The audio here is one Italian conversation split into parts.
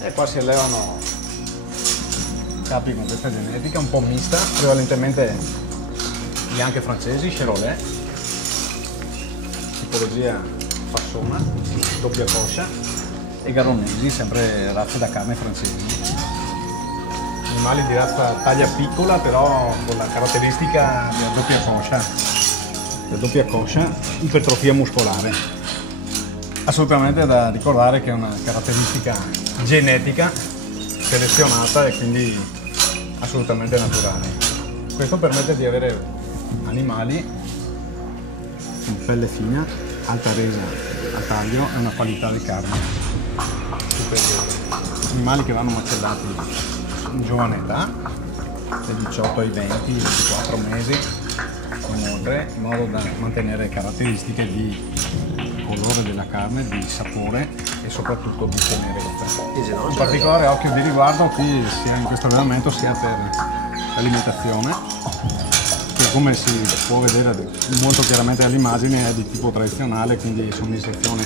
E qua si allevano capi con questa genetica un po' mista, prevalentemente bianche francesi, Charolais, tipologia fassona, doppia coscia, e garronesi, sempre razze da carne francesi. Animali di razza taglia piccola, però con la caratteristica della doppia coscia, ipertrofia muscolare. Assolutamente da ricordare che è una caratteristica genetica selezionata e quindi assolutamente naturale. Questo permette di avere animali con pelle fina, alta resa a taglio e una qualità di carne superiore. Animali che vanno macellati in giovane età, dai 18 ai 20-24 mesi inoltre, in modo da mantenere caratteristiche di colore della carne, di sapore e soprattutto di tenerezza. In particolare occhio di riguardo qui sia in questo allevamento sia per l'alimentazione, che come si può vedere molto chiaramente dall'immagine è di tipo tradizionale, quindi somministrazione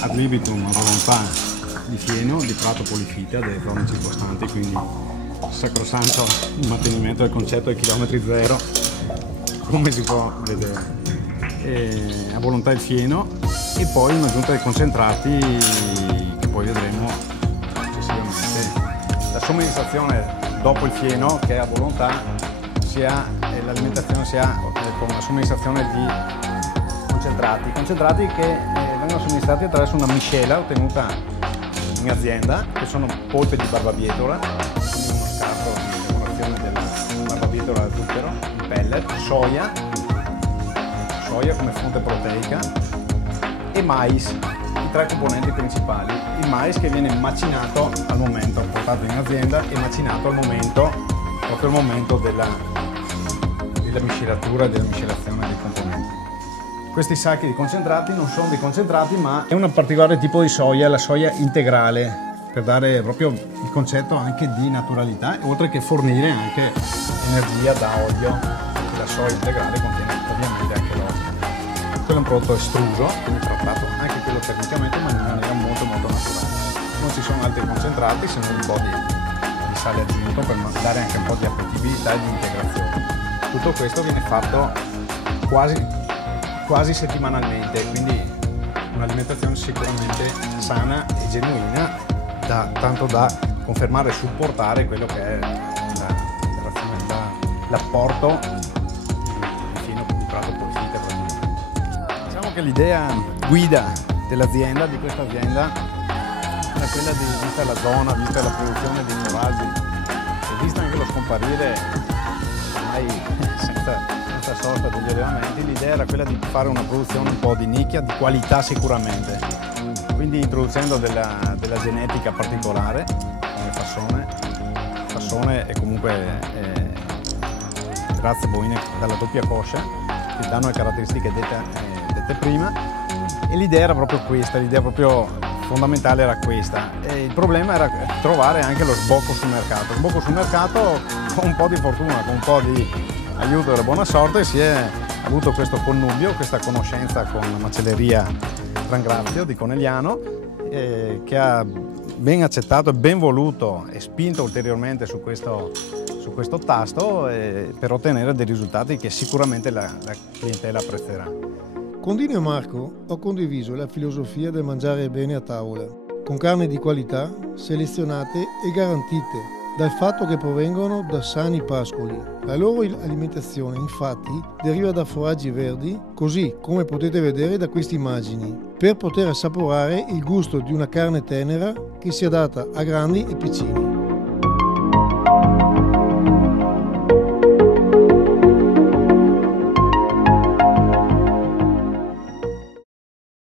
ad libitum a volontà di fieno, di prato polifita delle zone circostanti, quindi sacrosanto il mantenimento del concetto di chilometri zero, come si può vedere, a volontà il fieno, e poi un'aggiunta di concentrati che poi vedremo successivamente. La somministrazione dopo il fieno, che è a volontà, l'alimentazione sia con una somministrazione di concentrati che vengono somministrati attraverso una miscela ottenuta in azienda, che sono polpe di barbabietola, quindi uno scarto di lavorazione della barbabietola da zucchero, in pellet, soia come fonte proteica e mais, i tre componenti principali. Il mais che viene macinato al momento, portato in azienda e macinato al momento, proprio al momento della miscelatura e della miscelazione dei componenti. Questi sacchi di concentrati non sono dei concentrati, ma è un particolare tipo di soia, la soia integrale, per dare proprio il concetto anche di naturalità, oltre che fornire anche energia da olio, perché la soia integrale contiene ovviamente anche l'olio. Quello è un prodotto estruso, quindi trattato anche quello tecnicamente, ma in maniera molto naturale. Non ci sono altri concentrati se non un po' di sale aggiunto per dare anche un po' di appetibilità e di integrazione. Tutto questo viene fatto quasi settimanalmente, quindi un'alimentazione sicuramente sana e genuina, tanto da confermare e supportare quello che è l'apporto di fieno di prato polifita. Diciamo che l'idea guida dell'azienda, di questa azienda, era quella di, vista la zona, vista la produzione di foraggi e vista anche lo scomparire ormai senza sosta degli allevamenti, l'idea era quella di fare una produzione un po' di nicchia, di qualità sicuramente, quindi introducendo della genetica particolare come fassone e comunque razze bovine dalla doppia coscia, che danno le caratteristiche dette prima, e l'idea era proprio questa, l'idea proprio fondamentale era questa, e il problema era trovare anche lo sbocco sul mercato con un po' di fortuna, con un po' di aiuto della buona sorte si è avuto questo connubio, questa conoscenza con la macelleria Trangrazio di Conegliano, che ha ben accettato e ben voluto e spinto ulteriormente su questo tasto per ottenere dei risultati che sicuramente la clientela apprezzerà. Con Dino e Marco ho condiviso la filosofia del mangiare bene a tavola, con carni di qualità, selezionate e garantite dal fatto che provengono da sani pascoli. La loro alimentazione, infatti, deriva da foraggi verdi, così come potete vedere da queste immagini, per poter assaporare il gusto di una carne tenera che sia adatta a grandi e piccini.